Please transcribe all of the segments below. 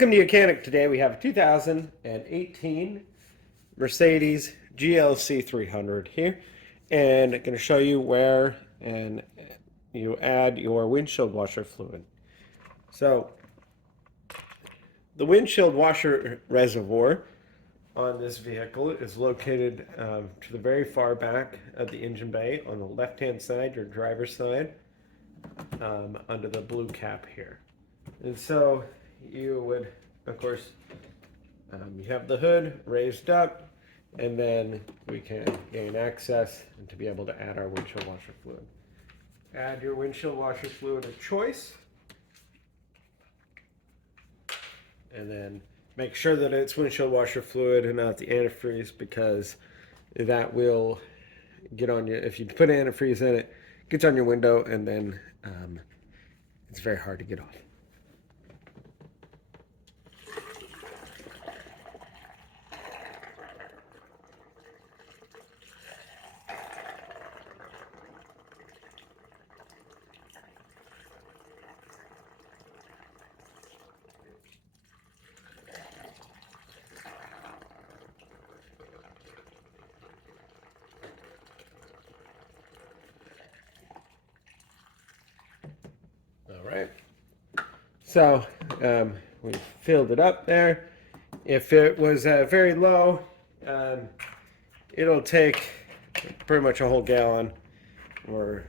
Welcome to YOUCANIC. Today we have a 2018 Mercedes GLC 300 here, and I'm going to show you where and you add your windshield washer fluid. So the windshield washer reservoir on this vehicle is located to the very far back of the engine bay on the left-hand side, your driver's side, under the blue cap here. And so you would, of course, you have the hood raised up, and then we can gain access and to be able to add our windshield washer fluid. Add your windshield washer fluid of choice, and then make sure that it's windshield washer fluid and not the antifreeze, because that will get on you. If you put antifreeze in it, it gets on your window, and then it's very hard to get off. All right, so we filled it up there. If it was very low, it'll take pretty much a whole gallon or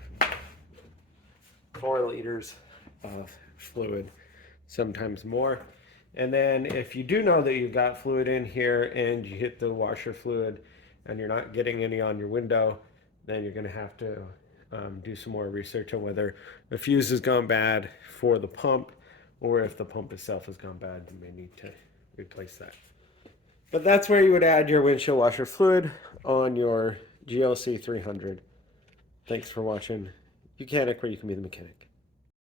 4 liters of fluid, sometimes more. And then if you do know that you've got fluid in here and you hit the washer fluid and you're not getting any on your window, then you're going to have to do some more research on whether the fuse has gone bad for the pump, or if the pump itself has gone bad, you may need to replace that. But that's where you would add your windshield washer fluid on your GLC 300. Thanks for watching YOUCANIC, where you can be the mechanic.